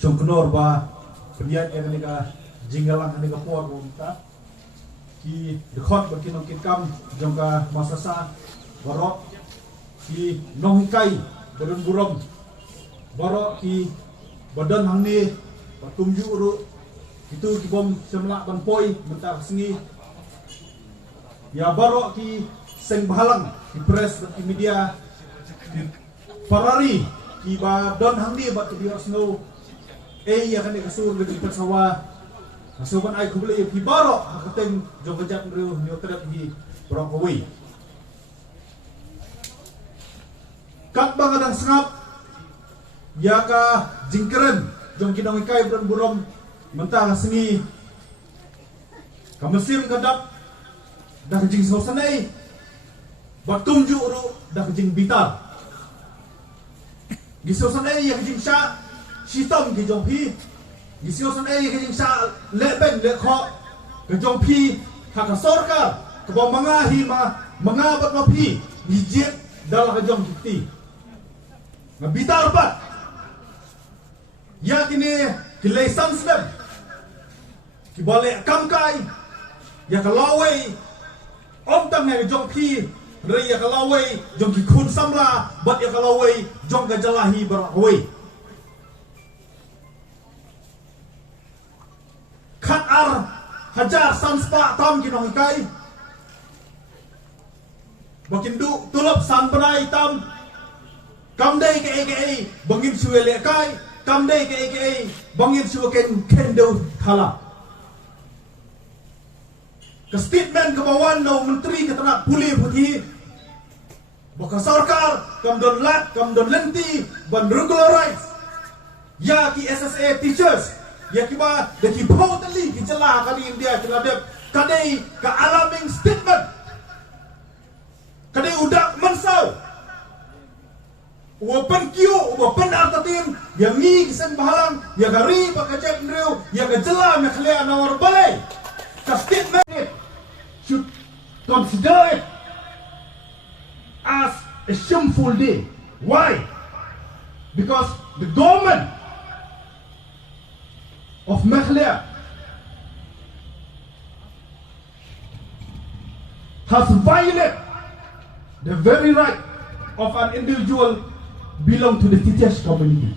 Chongknor ba priat yang ni ka jinggalang ni ka puak kita ki dekhot berkinong kinkam jongka masasa barok ki nongkai badun burom barok ki badan hangni batumju uru itu ki bom semlak ban poi mentah sengi ya barok ki seng bahalang ki press ki media ki parari ki badan hangni bat ki snow ya kan kasur di persawa masukan ai kubule ki barok hakateng jong kejat riu neutral ki barok away kat bangadang sengap ya ka jingkeren jong kidong ikai beran burom mentah sengi kamesim kadap dah jing sosanai batum ju ru dah jing bitar gisosanai ya jing sya sitom ki jong pi gisosanai ya jing sya leben le kho ke jong pi hak sorkar ke bom mangahi ma mangabat ma pi nijit dalam ke jong kiti ngabitar pat ya kini kilesan sebab kibalik kamkai ya kalawai om tam ne jong pi re ya kalawai jong ki khun samla bat ya kalawai jong ga jalahi barawai khat ar hajar sanspa tam ki nong kai bakindu tulap san panai tam kamdai ke bangin suele kai kamdai ke bangin suken kendo thala ke statement ke bawan no menteri ke tanah puli putih baka sarkar kamdon lat kamdon lenti ban regularize ya ki SSA teachers ya ki ba de ki totally ki celah kali India keladep kadai ke alarming statement kadai udak mensau open queue open artatin yang ni kisen bahalang ya gari pakajak ndreu ya gajela mekhle anawar balai ka statement should consider it as a shameful day. Why? Because the government of Meghalaya has violated the very right of an individual belong to the teachers community.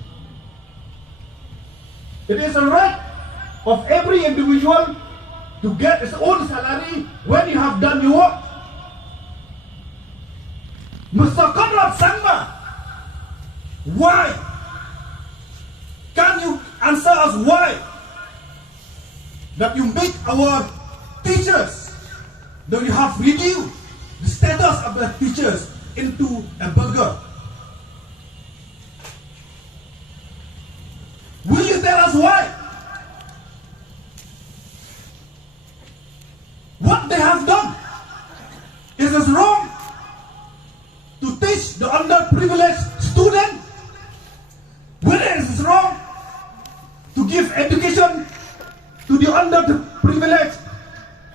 It is a right of every individual to get his own salary when you have done your work. Mr. Conrad Sangma, why? Can you answer us why? That you make our teachers, that you have reduced the status of the teachers into a burger? Will you tell us why? What they have done? Is it wrong to teach the underprivileged student? Whether it is wrong to give education to the underprivileged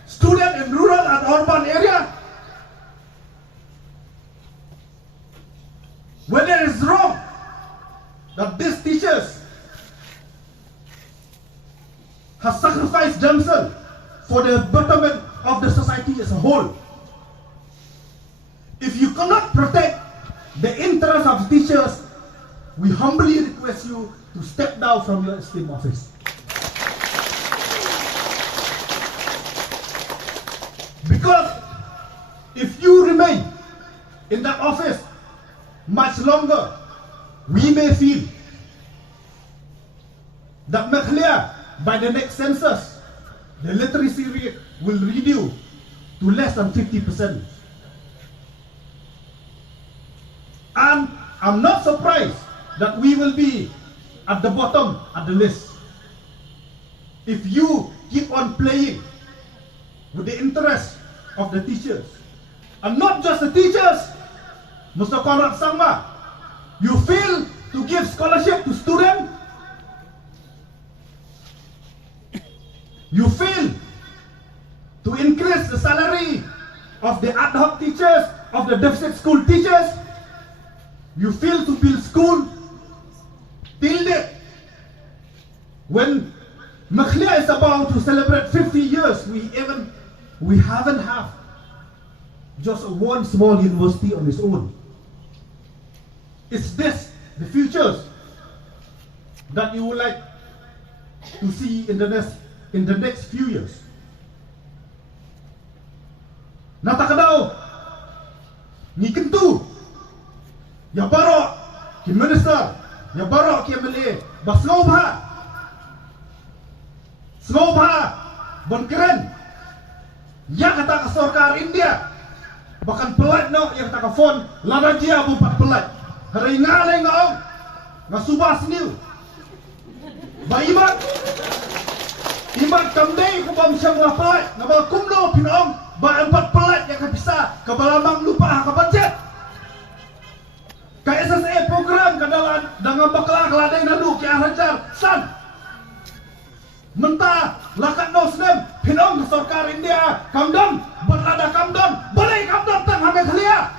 student in rural and urban area? Whether it is wrong that these teachers have sacrificed themselves for the betterment of the society as a whole. If you cannot protect the interests of teachers, we humbly request you to step down from your esteemed office. Because if you remain in that office much longer, we may feel that Meghalaya, by the next census, the literacy rate will reduce to less than 50%. And I'm not surprised that we will be at the bottom of the list. If you keep on playing with the interest of the teachers, and not just the teachers, Mr. Conrad Sangma, you fail to give scholarship to students, you fail to increase the salary of the ad hoc teachers, of the deficit school teachers, you fail to build school till date. When Maclear is about to celebrate 50 years, we haven't have just one small university on its own. It's this, the futures that you would like to see in the next few years. Natakadaw, ni kentu, ya barok, ki minister, ya barok ki MLA, bas Snobha, bon keren, ya kata ke Sarkar India, bahkan pelat no, yang kata ke phone, lada dia bumpat pelat, hari ngalai ngaong, ngasubah seniu, ba imat kamdei kubam siyang lah pelat, ngabal kumno pinaong, ba empat pelat yang kabisa, kabalamang lupa ka budget. Ka SSA program kadalan dengan bakla keladai nadu ki arajar san. Mentah lakat nosnem pinong ke Sarkar India kamdam berada kamdam balai kamdam tang hame khlia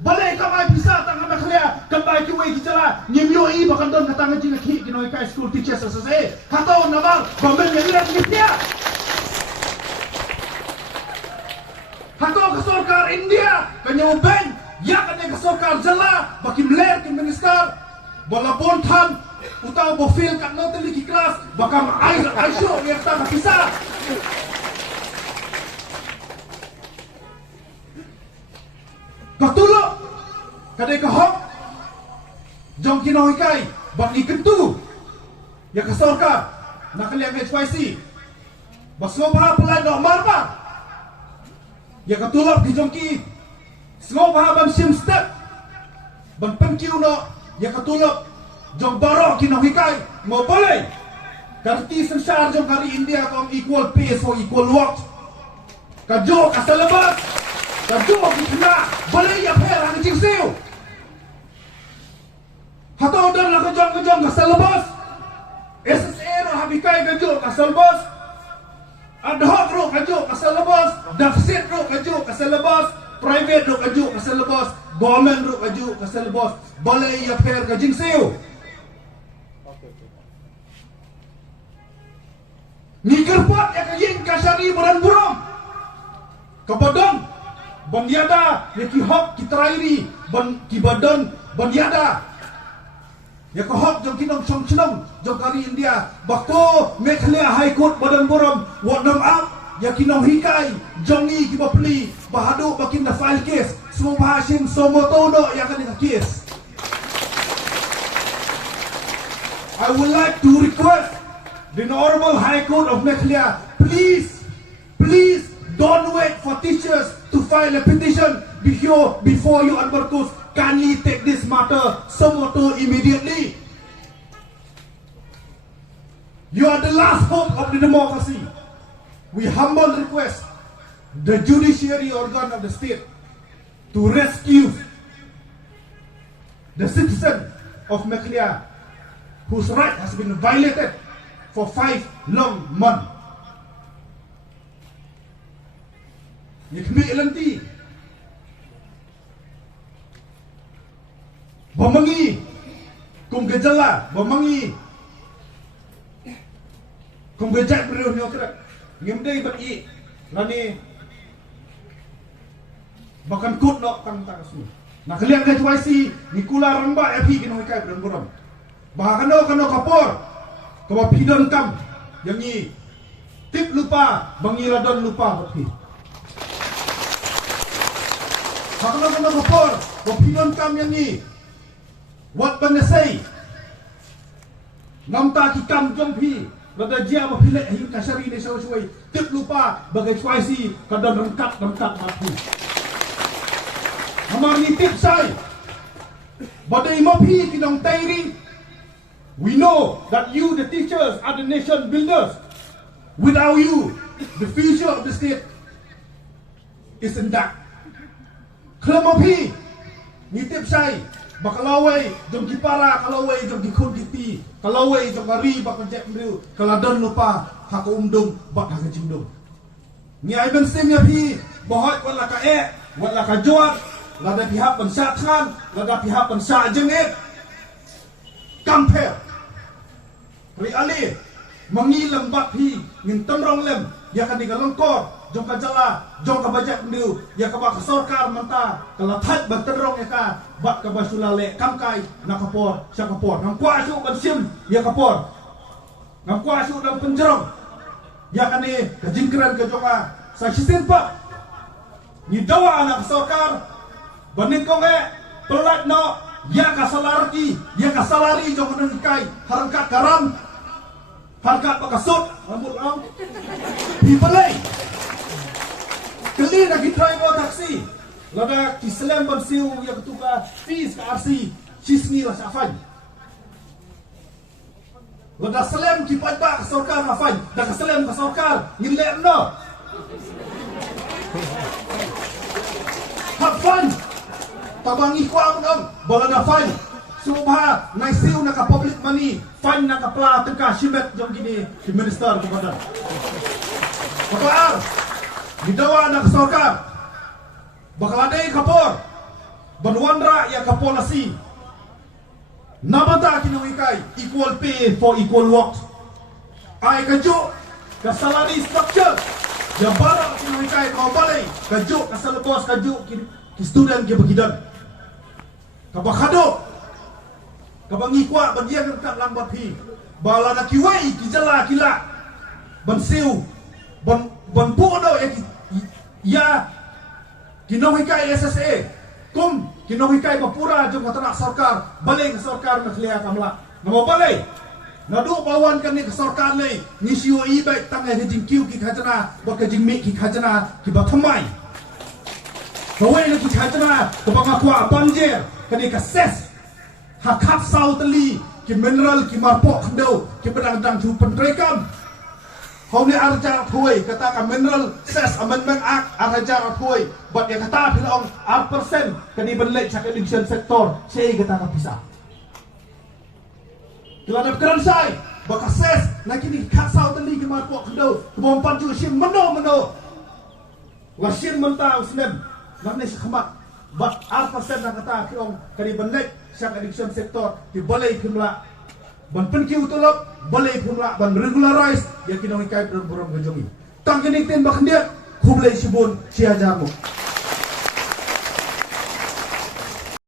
balai kamai bisa tang hame khlia kambai ki wei kijala nyimyoi bakan don kata ngaji ngaki kinoi kai school teachers SSA hato namal gomen yang lihat ngipnya hato ke Sarkar India kanyoben ya kane ke Sarkar jala baki mler ki minister bola bontan utau bofil kat no teliki kelas bakal air aisyuk yang tak bisa katulok kadai kahok jong kinohi kai bak ni kentu ya kesorka nak liang HYC basngobha pelai no marba ya katulok di jongki ngobha ban sim step ban penkiu no ya katulok jong barok kinohikai mau boleh karti sensar jong kari India kong equal pay for equal work kajo kasalabas kajo kena boleh ya per ang jingsiu hatau dan lah kejong kasalabas SSA ro habikai kajo kasalabas ad hoc ro kajo kasalabas deficit ro kajo kasalabas private ro kajo kasalabas government ro kajo kasalabas boleh ya per ka jingsiu ni kerpat ya kaying kasari badan burung kebodon bandiada ya ki hok ki trairi ban ki badan bandiada ya ko hok jong kinong chong chnong jong kari India bakto Meghalaya High Court badan burung wadam up ya kinong hikai jongi ki bapli bahadu bakin na file case semua bahasin somoto no ya kan case. I would like to request the Honorable High Court of Meghalaya, please don't wait for teachers to file a petition before you advertise. Kindly take this matter somoto immediately. You are the last hope of the democracy. We humble request the judiciary organ of the state to rescue the citizen of Meghalaya whose right has been violated for 5 long months. Yekmi elanti bamangi kung gejala bamangi kung gejak beriu nyokrak ngemdei bagi lani bahkan kut nok tang semua nak liang HYC nikula ramba api kinoi kai dan buram bahkan kano kapor kau pidon kam yang ni tip lupa bangira don lupa bagi bahkan kano kapor kau pidon kam yang ni wat panesai namta ki kam jompi lada dia apa pilih hiu kasari ni sawai tip lupa bagai HYC kadang rengkat mati amar ni tip sai badai mapi kinong tairi. We know that you, the teachers, are the nation builders. Without you, the future of the state is in doubt. Klamapi, nitip say, bakalaway, jom kipara, kalaway, jom kikun kiti, kalaway, jom kari, bakal jek mriu, kaladon lupa, haka umdum, bak haka jimdum. Ni ay ben sim ya pi, bohoy wala ka wala ka juat, lada pihak pensatkan, lada pihak pensat jengit. Compare. Riali mengilam bathi ngin temrong lem ya kan diga lengkor jong ka jala jong ka bajak ndu ya ka ba sorkar manta kala that ban temrong ya ka bat ka basulale kamkai nakapor syakapor ngam kuasu ban sim ya kapor ngam kuasu dalam penjerong ya kan ni kejingkran ke jonga sa sisin pa ni dawa anak sorkar banin konge pelat no ya ka salari jong nang kai harangkat garam harkat pakasut rambut am hipalai kali nak driver taksi lada kislam bansiu ya ketuka fees ka RC cisni lah safan lada salam ki padba ka sarkar afan dak salam ka sarkar ngilem no hafan tabangi ko am balada fan subha naisiu naka public money fan naka pla tengka shimet jom gini di minister kepada bakal didawa nak sarkar bakal ada kapor banwandra ya kapolasi nabata kinawikai equal pay for equal work ai kaju ka salary structure yang barang kinawikai kau balai kaju ka salabos kaju ki student ki bagidan ka bakado kabangi kwa bagian kat lambat hi bala na kiwai ki jala kila ban siu ban podo ya kinohikai SSA kum kinohikai papura jom kata sarkar balai ke sarkar na khlia kamla namo balai nadu bawan kan ni ke sarkar le ni siu i bai tangai ke jingkiu ki khajana ba ke jingmi ki khajana ki bathamai kawai na ki khajana ko banga kwa banjer kan ni ka ses hakap sautali ki mineral ki marpok khndo ki pedang-dang tu pentrekam hau ni arja thui kata ka mineral ses amendment act arja thui bat ya kata pilong persen kani benlek chak election sektor sei kata ka pisah keladap keran sai baka ses nak kini kap sautali ki marpok khndo kebompan ju sim meno wasin mentau snem nak ni khmat bat persen nak kata pilong kani benlek syak addiction sektor di balai kumla ban penki utulop balai kumla ban regularize ya kinong ikai berom-berom gejongi tang kini ten bakhndia khublai sibun siajarmu